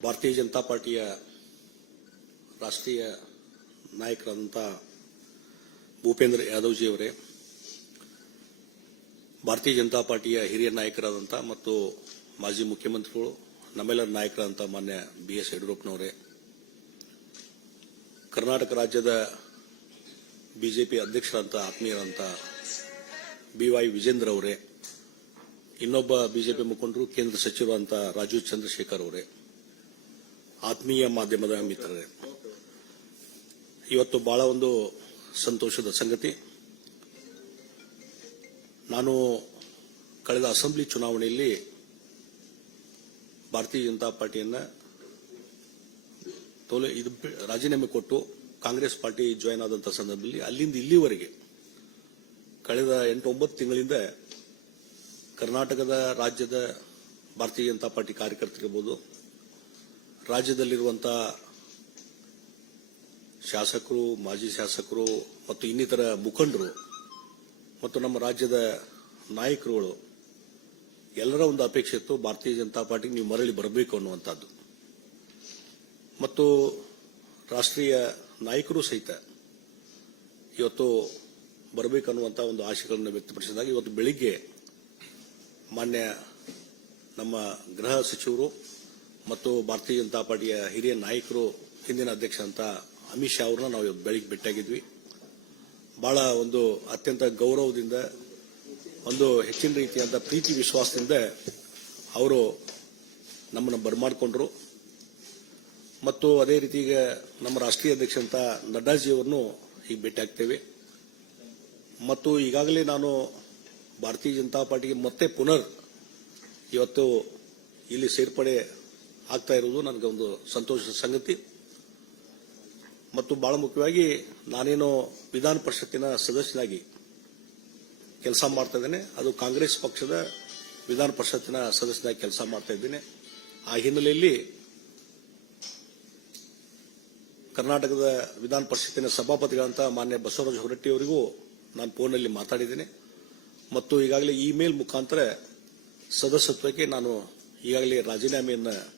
ಭಾರತೀಯ ಜನತಾ ಪಾರ್ಟಿಯ ರಾಷ್ಟ್ರೀಯ ನಾಯಕರಾದಂಥ ಭೂಪೇಂದ್ರ ಯಾದವ್ಜಿ ಅವರೇ ಭಾರತೀಯ ಜನತಾ ಪಾರ್ಟಿಯ ಹಿರಿಯ ನಾಯಕರಾದಂಥ ಮತ್ತು ಮಾಜಿ ಮುಖ್ಯಮಂತ್ರಿಗಳು, ನಮ್ಮೆಲ್ಲರ ನಾಯಕರಾದಂಥ ಮಾನ್ಯ ಬಿ ಎಸ್ ಯಡಿಯೂರಪ್ಪನವರೇ, ಕರ್ನಾಟಕ ರಾಜ್ಯದ ಬಿಜೆಪಿ ಅಧ್ಯಕ್ಷರಂತ ಆತ್ಮೀಯರಂತ ಬಿ ವೈ ವಿಜೇಂದ್ರ ಅವರೇ ಇನ್ನೊಬ್ಬ ಬಿಜೆಪಿ ಮುಖಂಡರು ಕೇಂದ್ರ ಸಚಿವರಂತ ರಾಜೀವ್ ಚಂದ್ರಶೇಖರ್ ಅವರೇ ಆತ್ಮೀಯ ಮಾಧ್ಯಮದ ಮಿತ್ರರೇ, ಇವತ್ತು ಬಹಳ ಒಂದು ಸಂತೋಷದ ಸಂಗತಿ. ನಾನು ಕಳೆದ ಅಸೆಂಬ್ಲಿ ಚುನಾವಣೆಯಲ್ಲಿ ಭಾರತೀಯ ಜನತಾ ಪಾರ್ಟಿಯನ್ನ ತೋಲೆ ಇದು ರಾಜೀನಾಮೆ ಕೊಟ್ಟು ಕಾಂಗ್ರೆಸ್ ಪಾರ್ಟಿ ಜಾಯ್ನ್ ಆದಂತ ಸಂದರ್ಭದಲ್ಲಿ ಅಲ್ಲಿಂದ ಇಲ್ಲಿವರೆಗೆ ಕಳೆದ ಎಂಟು ಒಂಬತ್ತು ತಿಂಗಳಿಂದ ಕರ್ನಾಟಕದ ರಾಜ್ಯದ ಭಾರತೀಯ ಜನತಾ ಪಾರ್ಟಿ ಕಾರ್ಯಕರ್ತರಿರ್ಬೋದು ರಾಜ್ಯದಲ್ಲಿರುವಂತಹ ಶಾಸಕರು, ಮಾಜಿ ಶಾಸಕರು ಮತ್ತು ಇನ್ನಿತರ ಮುಖಂಡರು ಮತ್ತು ನಮ್ಮ ರಾಜ್ಯದ ನಾಯಕರುಗಳು, ಎಲ್ಲರ ಒಂದು ಅಪೇಕ್ಷೆ ಇತ್ತು, ಭಾರತೀಯ ಜನತಾ ಪಾರ್ಟಿಗೆ ನೀವು ಮರಳಿ ಬರಬೇಕು ಅನ್ನುವಂಥದ್ದು. ಮತ್ತು ರಾಷ್ಟ್ರೀಯ ನಾಯಕರು ಸಹಿತ ಇವತ್ತು ಬರಬೇಕನ್ನುವಂಥ ಒಂದು ಆಶೆಗಳನ್ನು ವ್ಯಕ್ತಪಡಿಸಿದಾಗ ಇವತ್ತು ಬೆಳಿಗ್ಗೆ ಮಾನ್ಯ ನಮ್ಮ ಗೃಹ ಸಚಿವರು ಮತ್ತು ಭಾರತೀಯ ಜನತಾ ಪಾರ್ಟಿಯ ಹಿರಿಯ ನಾಯಕರು, ಹಿಂದಿನ ಅಧ್ಯಕ್ಷ ಅಂತ ಅಮಿತ್ ಶಾ ಅವ್ರನ್ನ ನಾವು ಬೆಳಿಗ್ಗೆ ಭೇಟಿಯಾಗಿದ್ವಿ. ಬಹಳ ಒಂದು ಅತ್ಯಂತ ಗೌರವದಿಂದ, ಒಂದು ಹೆಚ್ಚಿನ ರೀತಿಯಾದ ಪ್ರೀತಿ ವಿಶ್ವಾಸದಿಂದ ಅವರು ನಮ್ಮನ್ನು ಬರಮಾಡಿಕೊಂಡ್ರು. ಮತ್ತು ಅದೇ ರೀತಿ ನಮ್ಮ ರಾಷ್ಟ್ರೀಯ ಅಧ್ಯಕ್ಷ ಅಂತ ನಡ್ಡಾಜಿ ಅವರನ್ನು ಈಗ ಭೇಟಿಯಾಗ್ತೇವೆ ಮತ್ತು ಈಗಾಗಲೇ ನಾನು ಭಾರತೀಯ ಜನತಾ ಪಾರ್ಟಿಗೆ ಮತ್ತೆ ಪುನರ್ ಇವತ್ತು ಇಲ್ಲಿ ಸೇರ್ಪಡೆ ಆಗ್ತಾ ಇರುವುದು ನನಗೆ ಒಂದು ಸಂತೋಷದ ಸಂಗತಿ. ಮತ್ತು ಬಹಳ ಮುಖ್ಯವಾಗಿ ನಾನೇನು ವಿಧಾನ ಪರಿಷತ್ತಿನ ಸದಸ್ಯನಾಗಿ ಕೆಲಸ ಮಾಡ್ತಾ ಇದ್ದೇನೆ. ಅದು ಕಾಂಗ್ರೆಸ್ ಪಕ್ಷದ ವಿಧಾನ ಪರಿಷತ್ತಿನ ಸದಸ್ಯನಾಗಿ ಕೆಲಸ ಮಾಡ್ತಾ ಇದ್ದೇನೆ. ಆ ಹಿನ್ನೆಲೆಯಲ್ಲಿ ಕರ್ನಾಟಕದ ವಿಧಾನ ಪರಿಷತ್ತಿನ ಸಭಾಪತಿಗಳಂತ ಮಾನ್ಯ ಬಸವರಾಜ ಹೊರಟ್ಟಿ ಅವರಿಗೂ ನಾನು ಫೋನ್ನಲ್ಲಿ ಮಾತಾಡಿದ್ದೇನೆ. ಮತ್ತು ಈಗಾಗಲೇ ಇಮೇಲ್ ಮುಖಾಂತರ ಸದಸ್ಯತ್ವಕ್ಕೆ ನಾನು ಈಗಾಗಲೇ ರಾಜೀನಾಮೆಯನ್ನು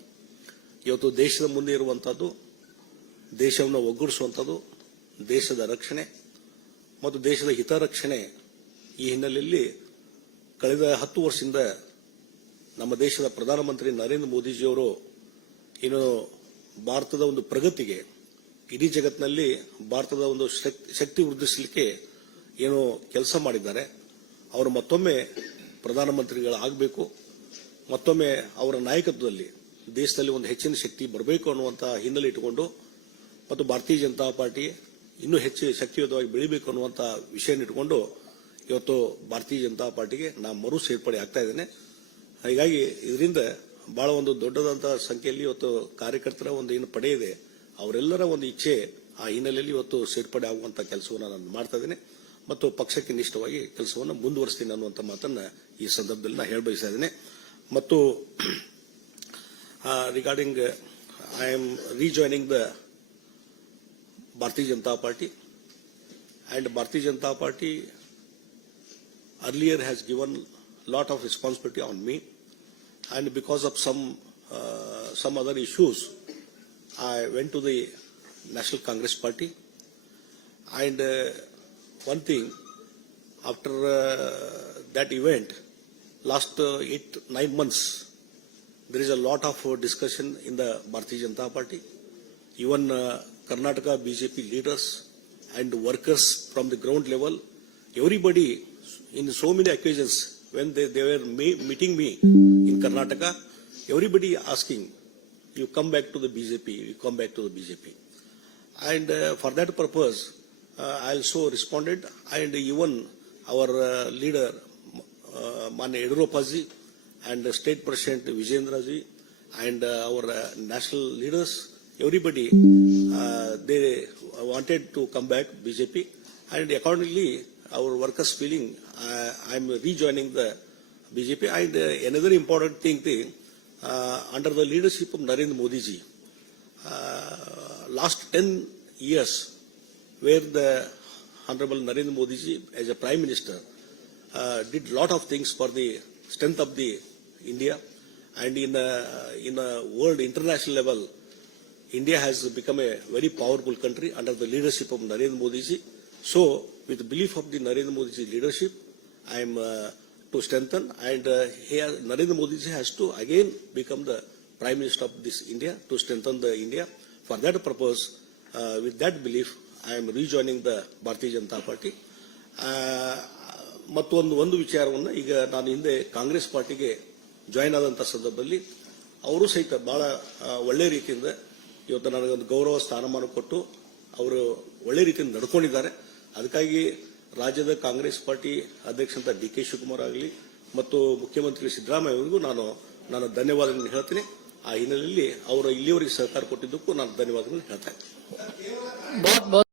ಇವತ್ತು ದೇಶದ ಮುಂದೆ ಇರುವಂಥದ್ದು ದೇಶವನ್ನು ಒಗ್ಗೂಡಿಸುವಂಥದ್ದು ದೇಶದ ರಕ್ಷಣೆ ಮತ್ತು ದೇಶದ ಹಿತರಕ್ಷಣೆ ಈ ಹಿನ್ನೆಲೆಯಲ್ಲಿ ಕಳೆದ ಹತ್ತು ವರ್ಷದಿಂದ ನಮ್ಮ ದೇಶದ ಪ್ರಧಾನಮಂತ್ರಿ ನರೇಂದ್ರ ಮೋದಿಜಿಯವರು ಏನು ಭಾರತದ ಒಂದು ಪ್ರಗತಿಗೆ, ಇಡೀ ಜಗತ್ತಿನಲ್ಲಿ ಭಾರತದ ಒಂದು ಶಕ್- ಶಕ್ತಿ ವೃದ್ಧಿಸಲಿಕ್ಕೆ ಏನು ಕೆಲಸ ಮಾಡಿದ್ದಾರೆ. ಅವರು ಮತ್ತೊಮ್ಮೆ ಪ್ರಧಾನಮಂತ್ರಿಗಳಾಗಬೇಕು, ಮತ್ತೊಮ್ಮೆ ಅವರ ನಾಯಕತ್ವದಲ್ಲಿ ದೇಶದಲ್ಲಿ ಒಂದು ಹೆಚ್ಚಿನ ಶಕ್ತಿ ಬರಬೇಕು ಅನ್ನುವಂಥ ಹಿನ್ನೆಲೆ ಇಟ್ಟುಕೊಂಡು ಮತ್ತು ಭಾರತೀಯ ಜನತಾ ಪಾರ್ಟಿ ಇನ್ನೂ ಹೆಚ್ಚು ಶಕ್ತಿಯುತವಾಗಿ ಬೆಳಿಬೇಕು ಅನ್ನುವಂಥ ವಿಷಯ ಇಟ್ಟುಕೊಂಡು ಇವತ್ತು ಭಾರತೀಯ ಜನತಾ ಪಾರ್ಟಿಗೆ ನಾನು ಮರು ಸೇರ್ಪಡೆ ಆಗ್ತಾ ಇದ್ದೇನೆ. ಹೀಗಾಗಿ ಇದರಿಂದ ಬಹಳ ಒಂದು ದೊಡ್ಡದಂತ ಸಂಖ್ಯೆಯಲ್ಲಿ ಇವತ್ತು ಕಾರ್ಯಕರ್ತರ ಒಂದು ಏನು ಪಡೆ ಇದೆ, ಅವರೆಲ್ಲರ ಒಂದು ಇಚ್ಛೆ ಆ ಹಿನ್ನೆಲೆಯಲ್ಲಿ ಇವತ್ತು ಸೇರ್ಪಡೆ ಆಗುವಂಥ ಕೆಲಸವನ್ನು ನಾನು ಮಾಡ್ತಾ ಇದ್ದೇನೆ. ಮತ್ತು ಪಕ್ಷಕ್ಕೆ ನಿಷ್ಠವಾಗಿ ಕೆಲಸವನ್ನು ಮುಂದುವರಿಸ್ತೀನಿ ಅನ್ನುವಂಥ ಮಾತನ್ನ ಈ ಸಂದರ್ಭದಲ್ಲಿ ನಾನು ಹೇಳಬಯಸ್ತಾ ಇದ್ದೇನೆ. ಮತ್ತು Uh, regarding uh, I am rejoining the Bharatiya Janata Party. And Bharatiya Janata Party earlier has given lot of responsibility on me. And because of some uh, some other issues I went to the National Congress Party. And uh, one thing after uh, that event last uh, eight nine months there is a lot of uh, discussion in the Bharatiya Janata Party. Even uh, Karnataka BJP leaders and workers from the ground level, everybody in so many occasions when they, they were me- meeting me in Karnataka, everybody asking, you come back to the BJP, you come back to the BJP. And uh, for that purpose, uh, I also responded, and even our uh, leader, uh, Mane Yedurappaji, and the State President Vijayendra ji, and uh, our uh, national leaders, everybody, uh, they wanted to come back BJP, and accordingly, our workers feeling uh, I'm rejoining the BJP. And uh, another important thing, thing uh, under the leadership of Narendra Modi ji, uh, last 10 years, where the Honorable Narendra Modi ji, as a Prime Minister, uh, did a lot of things for the strength of the India, and in a, in a world international level, India has become a very powerful country under the leadership of Narendra Modi ji. So, with the belief of the Narendra Modi ji leadership, I am uh, to strengthen, and uh, here Narendra Modi ji has to again become the Prime Minister of this India to strengthen the India. For that purpose, uh, with that belief, I am rejoining the Bharatiya Janata Party. ಆ, ಮತ್ತೊಂದು ಒಂದು ವಿಚಾರವನ್ನು ಈಗ ನಾನು ಹಿಂದೆ ಕಾಂಗ್ರೆಸ್ ಪಾರ್ಟಿಗೆ join ಆದಂಥ ಸಂದರ್ಭದಲ್ಲಿ ಅವರು ಸಹಿತ ಭಾಳ ಒಳ್ಳೆ ರೀತಿಯಿಂದ ಇವತ್ತು ನನಗೊಂದು ಗೌರವ ಸ್ಥಾನಮಾನ ಕೊಟ್ಟು ಅವರು ಒಳ್ಳೆ ರೀತಿಯಿಂದ ನಡ್ಕೊಂಡಿದ್ದಾರೆ. ಅದಕ್ಕಾಗಿ ರಾಜ್ಯದ ಕಾಂಗ್ರೆಸ್ ಪಾರ್ಟಿ ಅಧ್ಯಕ್ಷಂತ ಡಿ ಕೆ ಶಿವಕುಮಾರ್ ಆಗಲಿ ಮತ್ತು ಮುಖ್ಯಮಂತ್ರಿ ಸಿದ್ದರಾಮಯ್ಯವರಿಗೂ ನಾನು ನಾನು ಧನ್ಯವಾದಗಳನ್ನು ಹೇಳ್ತೀನಿ. ಆ ಹಿನ್ನೆಲೆಯಲ್ಲಿ ಅವರು ಇಲ್ಲಿಯವರೆಗೆ ಸಹಕಾರ ಕೊಟ್ಟಿದ್ದಕ್ಕೂ ನಾನು ಧನ್ಯವಾದಗಳನ್ನು ಹೇಳ್ತಾ ಇದ್ದೀನಿ.